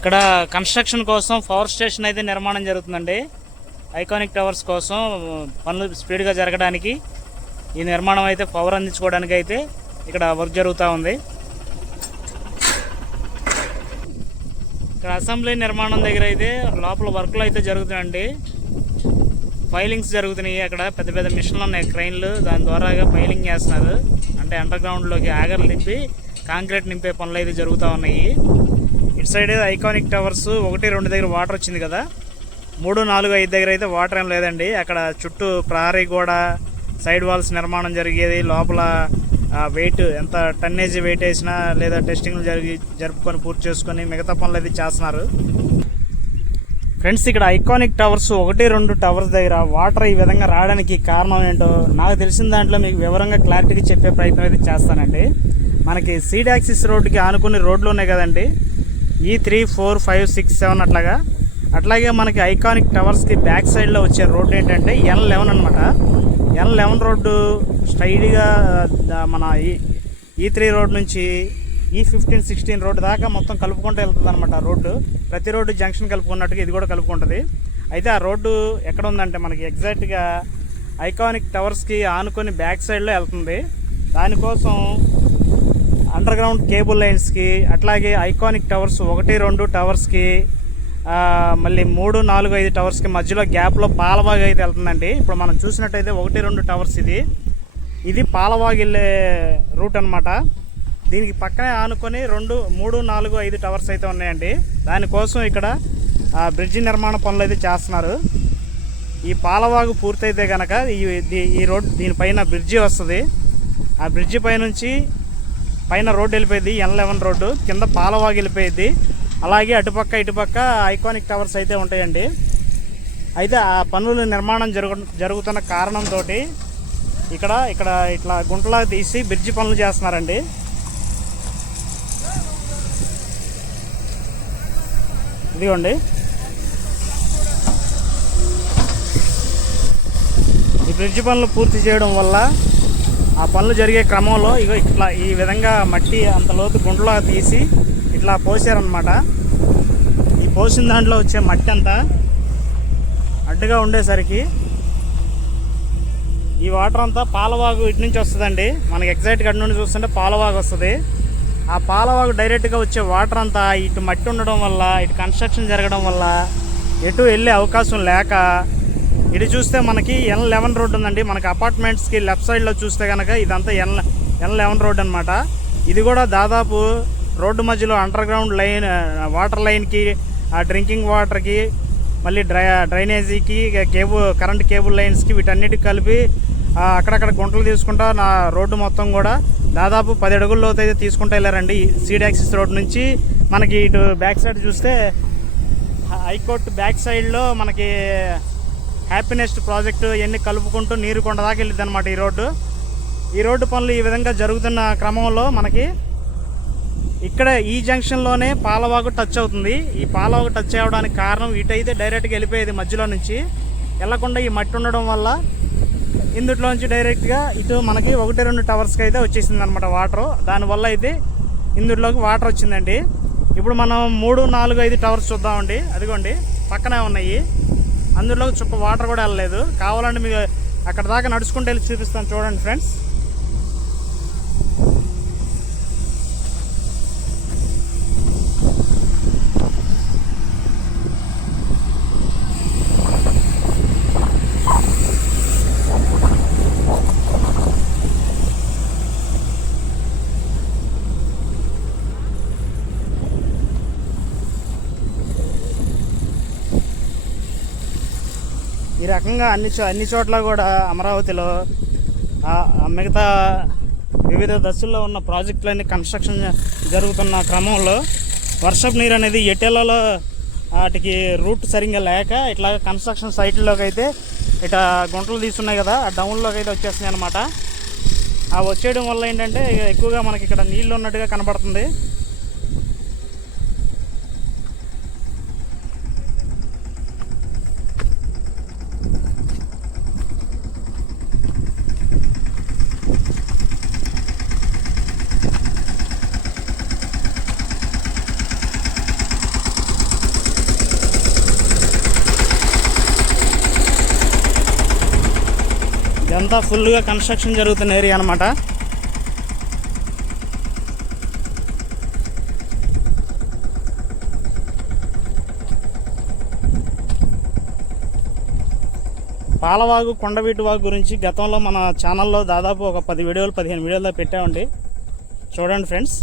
ఇక్కడ కన్స్ట్రక్షన్ కోసం power station అయితే నిర్మాణం జరుగుతుందండి. ఐకానిక్ టవర్స్ కోసం పనులు స్పీడ్గా జరగడానికి ఈ నిర్మాణం అయితే పవర్ అందించుకోవడానికి అయితే ఇక్కడ వర్క్ జరుగుతూ ఉంది. ఇక్కడ అసెంబ్లీ నిర్మాణం దగ్గర అయితే లోపల వర్క్లు అయితే జరుగుతున్నాయండి. ఫైలింగ్స్ జరుగుతున్నాయి అక్కడ. పెద్ద పెద్ద మిషన్లు ఉన్నాయి. క్రైన్లు దాని ద్వారాగా ఫైలింగ్ చేస్తున్నారు. అంటే అండర్ గ్రౌండ్లోకి ఆగర్లు నింపి కాంక్రీట్ నింపే పనులు అయితే జరుగుతూ ఉన్నాయి. ఇటు సైడ్ ఐకానిక్ టవర్స్ ఒకటి రెండు దగ్గర వాటర్ వచ్చింది కదా. మూడు నాలుగు ఐదు దగ్గర అయితే వాటర్ ఏం లేదండి. అక్కడ చుట్టూ ప్రహరీ గోడ సైడ్ వాల్స్ నిర్మాణం జరిగేది. లోపల వెయిట్ ఎంత టన్నేజ్ వెయిట్ వేసినా లేదా టెస్టింగ్లు జరిగి జరుపుకొని పూర్తి చేసుకొని మిగతా పనులు అయితే చేస్తున్నారు. ఫ్రెండ్స్ ఇక్కడ ఐకానిక్ టవర్స్ ఒకటి రెండు టవర్స్ దగ్గర వాటర్ ఈ విధంగా రావడానికి కారణం ఏంటో నాకు తెలిసిన దాంట్లో మీకు వివరంగా క్లారిటీగా చెప్పే ప్రయత్నం అయితే చేస్తానండి. మనకి సీడ్ యాక్సిస్ రోడ్డుకి ఆనుకుని రోడ్లు ఉన్నాయి కదండి. ఈ three four five six seven అట్లాగా. అట్లాగే మనకి ఐకానిక్ టవర్స్కి బ్యాక్ సైడ్లో వచ్చే రోడ్డు ఏంటంటే ఎన్ లెవెన్ అనమాట ఎన్ లెవెన్ రోడ్డు స్ట్రైట్గా మన ఈ ఈ త్రీ రోడ్ నుంచి ఈ ఫిఫ్టీన్ సిక్స్టీన్ రోడ్డు దాకా మొత్తం కలుపుకుంటూ వెళ్తుంది అనమాట రోడ్డు. ప్రతి రోడ్డు జంక్షన్ కలుపుకున్నట్టుగా ఇది కూడా కలుపుకుంటుంది. అయితే ఆ రోడ్డు ఎక్కడ ఉందంటే మనకి ఎగ్జాక్ట్గా ఐకానిక్ టవర్స్కి ఆనుకొని బ్యాక్ సైడ్లో వెళ్తుంది. దానికోసం అండర్ గ్రౌండ్ కేబుల్ లైన్స్కి అట్లాగే ఐకానిక్ టవర్స్ ఒకటి రెండు టవర్స్కి మళ్ళీ మూడు నాలుగు ఐదు టవర్స్కి మధ్యలో గ్యాప్లో పాలవాగు అయితే వెళ్తుందండి. ఇప్పుడు మనం చూసినట్టయితే ఒకటి రెండు టవర్స్ ఇది. ఇది పాలవాగు వెళ్ళే రూట్ అనమాట దీనికి పక్కనే ఆనుకొని రెండు మూడు నాలుగు ఐదు టవర్స్ అయితే ఉన్నాయండి. దానికోసం ఇక్కడ ఆ, బ్రిడ్జి నిర్మాణ పనులు అయితే చేస్తున్నారు. ఈ పాలవాగు పూర్తయితే కనుక ఈ దీ- ఈ రోడ్ దీనిపైన బ్రిడ్జి వస్తుంది. ఆ బ్రిడ్జి పైనుంచి పైన రోడ్డు వెళ్ళిపోయింది ఎన్ లెవెన్ రోడ్డు. కింద పాలవాగి వెళ్ళిపోయింది. అలాగే అటుపక్క ఇటుపక్క ఐకానిక్ టవర్స్ అయితే ఉంటాయండి. అయితే ఆ పనులు నిర్మాణం జరుగు జరుగుతున్న కారణంతో ఇక్కడ ఇక్కడ ఇట్లా గుంటలా తీసి బ్రిడ్జి పనులు చేస్తున్నారండి. ఇదిగోండి. ఈ బ్రిడ్జి పనులు పూర్తి చేయడం వల్ల ఆ పనులు జరిగే క్రమంలో ఇగో ఇట్లా ఈ విధంగా మట్టి అంతలోపు లోతు తీసి ఇట్లా పోసారనమాట ఈ పోసిన దాంట్లో వచ్చే మట్టి అంతా అడ్డుగా ఉండేసరికి ఈ వాటర్ అంతా పాలవాగు ఇటు నుంచి వస్తుందండి. మనకి ఎగ్జాక్ట్గా అటు నుండి చూస్తుంటే పాలవాగు వస్తుంది. ఆ పాలవాగు డైరెక్ట్గా వచ్చే వాటర్ అంతా ఇటు మట్టి ఉండడం వల్ల ఇటు కన్స్ట్రక్షన్ జరగడం వల్ల ఎటు వెళ్ళే అవకాశం లేక ఇటు చూస్తే మనకి ఎన్ లెవెన్ రోడ్ ఉందండి. మనకి అపార్ట్మెంట్స్కి లెఫ్ట్ సైడ్లో చూస్తే కనుక ఇదంతా ఎన్ ఎన్ లెవెన్ రోడ్ అనమాట ఇది కూడా దాదాపు రోడ్డు మధ్యలో అండర్ గ్రౌండ్ లైన్ వాటర్ లైన్కి ఆ డ్రింకింగ్ వాటర్కి మళ్ళీ డ్రై డ్రైనేజీకి కేబుల్ కరెంట్ కేబుల్ లైన్స్కి వీటన్నిటికి కలిపి అక్కడక్కడ గుంటలు తీసుకుంటా నా రోడ్డు మొత్తం కూడా దాదాపు పది అడుగుల లోతు అయితే తీసుకుంటూ వెళ్ళారండి. సీడ్ యాక్సిస్ రోడ్ నుంచి మనకి ఇటు బ్యాక్ సైడ్ చూస్తే హైకోర్టు బ్యాక్ సైడ్లో మనకి హ్యాపీనెస్ట్ ప్రాజెక్టు ఇవన్నీ కలుపుకుంటూ నీరు కొండ దాకా వెళ్ళింది అనమాట ఈ రోడ్డు. ఈ రోడ్డు పనులు ఈ విధంగా జరుగుతున్న క్రమంలో మనకి ఇక్కడ ఈ జంక్షన్లోనే పాలవాగు టచ్ అవుతుంది. ఈ పాలవాగు టచ్ అవ్వడానికి కారణం ఇటైతే డైరెక్ట్గా వెళ్ళిపోయేది మధ్యలో నుంచి. వెళ్ళకుండా ఈ మట్టి ఉండడం వల్ల ఇందుట్లో నుంచి డైరెక్ట్గా ఇటు మనకి ఒకటి రెండు టవర్స్కి అయితే వచ్చేసింది అనమాట వాటర్. దానివల్ల అయితే ఇందులోకి వాటర్ వచ్చిందండి. ఇప్పుడు మనం మూడు నాలుగు ఐదు టవర్స్ చూద్దామండి. అదిగోండి పక్కనే ఉన్నాయి. అందులో చుక్క వాటర్ కూడా వెళ్ళలేదు. కావాలంటే మీకు అక్కడ దాకా నడుచుకుంటే వెళ్ళి చూపిస్తాను. చూడండి ఫ్రెండ్స్ ఈ రకంగా అన్ని చో అన్ని చోట్ల కూడా అమరావతిలో మిగతా వివిధ దశల్లో ఉన్న ప్రాజెక్టులన్నీ కన్స్ట్రక్షన్ జరుగుతున్న క్రమంలో వర్షపు నీరు అనేది ఎటెలలో వాటికి రూట్ సరిగ్గా లేక ఇట్లా కన్స్ట్రక్షన్ సైట్లోకి అయితే ఇట్లా గుంటలు తీస్తున్నాయి కదా ఆ డౌన్లోకి అయితే వచ్చేస్తున్నాయి అనమాట ఆ వచ్చేయడం వల్ల ఏంటంటే ఎక్కువగా మనకి ఇక్కడ నీళ్ళు ఉన్నట్టుగా కనబడుతుంది. ఇదంతా ఫుల్గా కన్స్ట్రక్షన్ జరుగుతున్న ఏరియా అనమాట పాలవాగు కొండవీటి వాగు గురించి గతంలో మన ఛానల్లో దాదాపు ఒక పది వీడియోలు పదిహేను వీడియోలు పెట్టామండి. చూడండి ఫ్రెండ్స్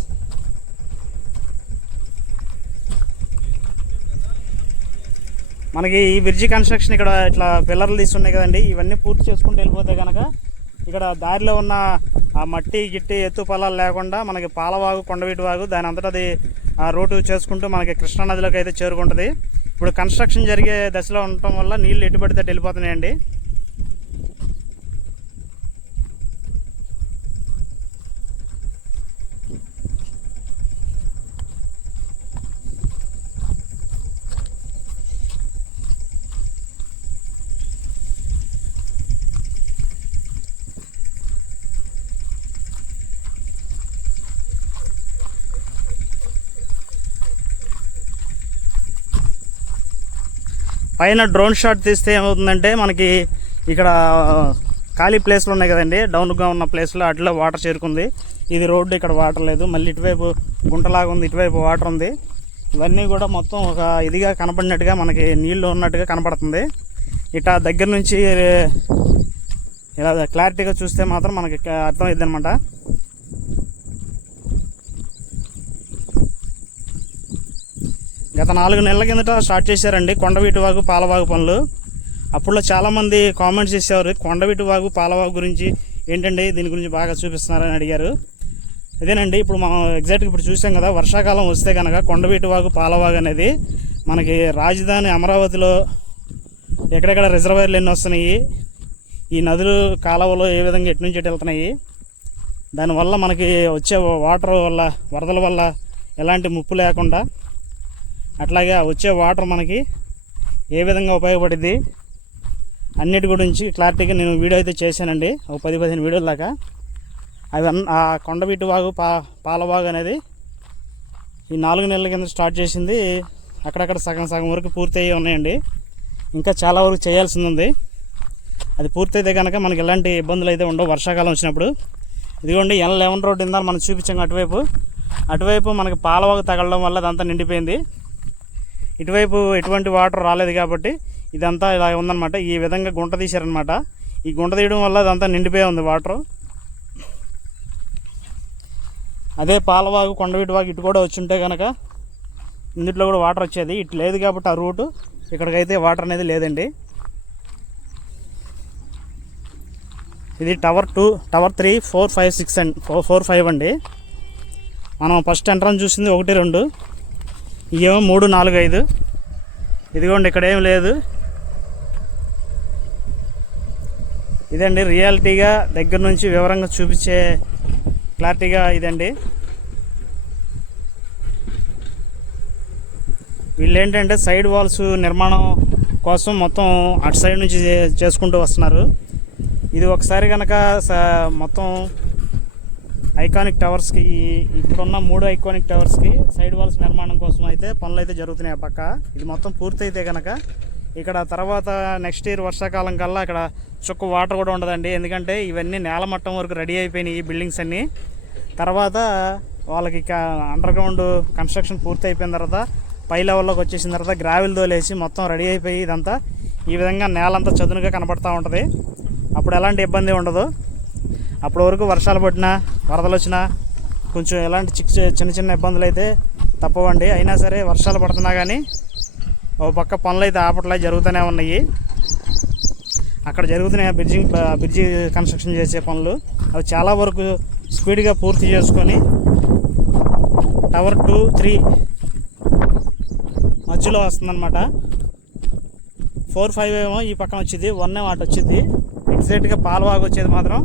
మనకి ఈ బ్రిడ్జి కన్స్ట్రక్షన్ ఇక్కడ ఇట్లా పిల్లర్లు తీస్తున్నాయి కదండి ఇవన్నీ పూర్తి చేసుకుంటూ వెళ్ళిపోతే కనుక ఇక్కడ దారిలో ఉన్న ఆ మట్టి గిట్టి ఎత్తు పొలాలు లేకుండా మనకి పాలవాగు కొండవీటి వాగు దాని అంతటా అది ఆ రోడ్డు చేసుకుంటూ మనకి కృష్ణా నదిలోకి అయితే చేరుకుంటుంది. ఇప్పుడు కన్స్ట్రక్షన్ జరిగే దశలో ఉండటం వల్ల నీళ్ళు ఎటు పడితే వెళ్ళిపోతున్నాయండి. పైన డ్రోన్ షాట్ తీస్తే ఏమవుతుందంటే మనకి ఇక్కడ ఖాళీ ప్లేస్లు ఉన్నాయి కదండి. డౌన్గా ఉన్న ప్లేస్లో అట్లా వాటర్ చేరుకుంది. ఇది రోడ్డు ఇక్కడ వాటర్ లేదు. మళ్ళీ ఇటువైపు గుంటలాగా ఉంది. ఇటువైపు వాటర్ ఉంది. ఇవన్నీ కూడా మొత్తం ఒక ఇదిగా కనపడినట్టుగా మనకి నీళ్ళు ఉన్నట్టుగా కనపడుతుంది. ఇట దగ్గర నుంచి ఇలా క్లారిటీగా చూస్తే మాత్రం మనకి అర్థమైంది అనమాట గత నాలుగు నెలల కిందట స్టార్ట్ చేశారండి. కొండవీటి వాగు పాలవాగు పనులు. అప్పుడులో చాలామంది కామెంట్స్ చేసేవారు కొండవీటి వాగు పాలవాగు గురించి ఏంటండి దీని గురించి బాగా చూపిస్తున్నారని అడిగారు. ఇదేనండి ఇప్పుడు మనం ఎగ్జాక్ట్గా ఇప్పుడు చూసాం కదా వర్షాకాలం వస్తే కనుక కొండవీటి వాగు పాలవాగు అనేది మనకి రాజధాని అమరావతిలో ఎక్కడెక్కడ రిజర్వాయర్లు ఎన్ని వస్తున్నాయి ఈ నదులు కాలవలు ఏ విధంగా ఎటు నుంచి ఎటు వెళ్తున్నాయి దానివల్ల మనకి వచ్చే వాటర్ వల్ల వరదల వల్ల ఎలాంటి ముప్పు లేకుండా అట్లాగే వచ్చే వాటర్ మనకి ఏ విధంగా ఉపయోగపడింది అన్నిటి గురించి క్లారిటీగా నేను వీడియో అయితే చేశానండి. ఒక పది పదిహేను వీడియోల దాకా. అవి ఆ కొండబిట్టు వాగు పా పాలవాగు అనేది ఈ నాలుగు నెలల కింద స్టార్ట్ చేసింది. అక్కడక్కడ సగం సగం వరకు పూర్తయి ఉన్నాయండి. ఇంకా చాలా వరకు చేయాల్సింది ఉంది. అది పూర్తయితే కనుక మనకి ఎలాంటి ఇబ్బందులు అయితే ఉండవు వర్షాకాలం వచ్చినప్పుడు. ఇదిగోండి ఎన్ లెవెన్ రోడ్ ఇందా మనం చూపించాం అటువైపు. అటువైపు మనకి పాలవాగు తగలడం వల్ల అదంతా నిండిపోయింది. ఇటువైపు ఎటువంటి వాటర్ రాలేదు కాబట్టి ఇదంతా ఇలా ఉందన్నమాట. ఈ విధంగా గుంట తీశారనమాట ఈ గుంట తీయడం వల్ల అదంతా నిండిపోయి ఉంది వాటర్. అదే పాలవాగు కొండవీటివాగు ఇటు కూడా వచ్చి ఉంటే కనుక ఇందుట్లో కూడా వాటర్ వచ్చేది. ఇటు లేదు కాబట్టి ఆ రూటు. ఇక్కడికైతే వాటర్ అనేది లేదండి. ఇది tower two tower three four five six and four four five అండి. మనం ఫస్ట్ ఎంట్రన్స్ చూసింది ఒకటి రెండు. ఇవేమో మూడు నాలుగు ఐదు. ఇదిగోండి ఇక్కడ ఏం లేదు. ఇదండి రియాలిటీగా దగ్గర నుంచి వివరంగా చూపించే క్లారిటీగా ఇదండి. వీళ్ళు ఏంటంటే సైడ్ వాల్స్ నిర్మాణం కోసం మొత్తం అటు సైడ్ నుంచి చే- చేసుకుంటూ వస్తున్నారు. ఇది ఒకసారి కనుక మొత్తం ఐకానిక్ టవర్స్కి ఇప్పుడున్న మూడు ఐకానిక్ టవర్స్కి సైడ్ వాల్స్ నిర్మాణం కోసం అయితే పనులు అయితే జరుగుతున్నాయి పక్క. ఇది మొత్తం పూర్తయితే కనుక ఇక్కడ తర్వాత నెక్స్ట్ ఇయర్ వర్షాకాలం కల్లా ఇక్కడ చుక్క వాటర్ కూడా ఉండదండి. ఎందుకంటే ఇవన్నీ నేల మట్టం వరకు రెడీ అయిపోయినాయి ఈ బిల్డింగ్స్ అన్నీ. తర్వాత వాళ్ళకి అండర్ గ్రౌండ్ కన్స్ట్రక్షన్ పూర్తి అయిపోయిన తర్వాత పై లెవెల్లోకి వచ్చేసిన తర్వాత గ్రావెల్ తోలేసి మొత్తం రెడీ అయిపోయి ఇదంతా ఈ విధంగా నేలంతా చదునుగా కనబడతా ఉంటుంది. అప్పుడు ఎలాంటి ఇబ్బంది ఉండదు. అప్పటి వరకు వర్షాలు పడినా వరదలు వచ్చినా కొంచెం ఎలాంటి చిక్ చిన్న చిన్న ఇబ్బందులు అయితే తప్పవండి. అయినా సరే వర్షాలు పడుతున్నా కానీ ఓ పక్క పనులు అయితే ఆపట్లా జరుగుతూనే ఉన్నాయి. అక్కడ జరుగుతున్నాయి బ్రిడ్జింగ్ బ్రిడ్జి కన్స్ట్రక్షన్ చేసే పనులు అవి చాలా వరకు స్పీడ్గా పూర్తి చేసుకొని టవర్ టూ త్రీ మధ్యలో వస్తుందన్నమాట. ఫోర్ ఫైవ్ ఏమో ఈ పక్కన వచ్చింది వన్ ఏమో అటు వచ్చింది. ఎగ్జాక్ట్గా పాలవాగు వచ్చేది మాత్రం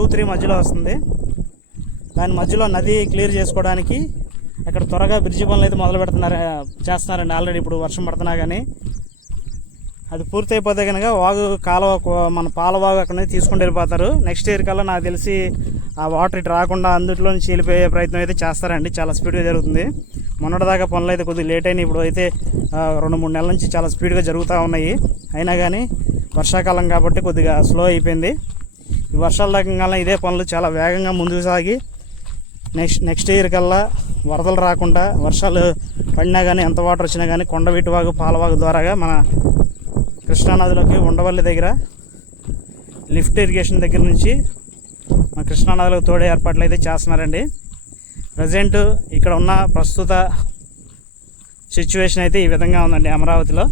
టూ త్రీ మధ్యలో వస్తుంది. దాని మధ్యలో నది క్లియర్ చేసుకోవడానికి అక్కడ త్వరగా బ్రిడ్జి పనులు అయితే మొదలు పెడుతున్నారు చేస్తున్నారండి. ఆల్రెడీ ఇప్పుడు వర్షం పడుతున్నా కానీ అది పూర్తయిపోతే కనుక వాగు కాలువ మన పాలవాగు అక్కడ నుంచి తీసుకుంటూ వెళ్ళిపోతారు. నెక్స్ట్ ఇయర్ కల్లా నాకు తెలిసి ఆ వాటర్ ఇటు రాకుండా అందుట్లో నుంచి వెళ్ళిపోయే ప్రయత్నం అయితే చేస్తారండి. చాలా స్పీడ్గా జరుగుతుంది. మొన్నటిదాకా పనులు అయితే కొద్దిగా లేట్ అయినాయి. ఇప్పుడు అయితే రెండు మూడు నెలల నుంచి చాలా స్పీడ్గా జరుగుతూ ఉన్నాయి. అయినా కానీ వర్షాకాలం కాబట్టి కొద్దిగా స్లో అయిపోయింది. ఈ వర్షాలు తగ్గంగా ఇదే పనులు చాలా వేగంగా ముందుకు సాగి నెక్స్ట్ నెక్స్ట్ ఇయర్ కల్లా వరదలు రాకుండా వర్షాలు పడినా కానీ ఎంత వాటర్ వచ్చినా కానీ కొండవీటివాగు పాలవాగు ద్వారాగా మన కృష్ణానదిలోకి ఉండవల్లి దగ్గర లిఫ్ట్ ఇరిగేషన్ దగ్గర నుంచి మన కృష్ణానదిలోకి తోడే ఏర్పాట్లు అయితే చేస్తున్నారండి. ప్రజెంట్ ఇక్కడ ఉన్న ప్రస్తుత సిచ్యువేషన్ అయితే ఈ విధంగా ఉందండి అమరావతిలో.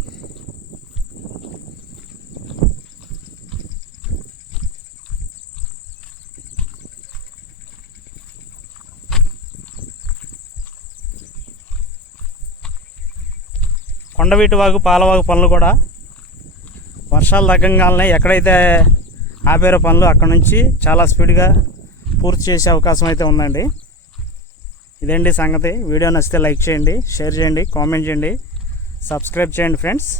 కొండవీటివాగు పాలవాగు పనులు కూడా వర్షాలు తగ్గంగానే ఎక్కడైతే ఆపేరో పనులు అక్కడ నుంచి చాలా స్పీడ్గా పూర్తి చేసే అవకాశం అయితే ఉందండి. ఇదేంటి సంగతి. వీడియో నచ్చితే లైక్ చేయండి షేర్ చేయండి కామెంట్ చేయండి. సబ్స్క్రైబ్ చేయండి ఫ్రెండ్స్.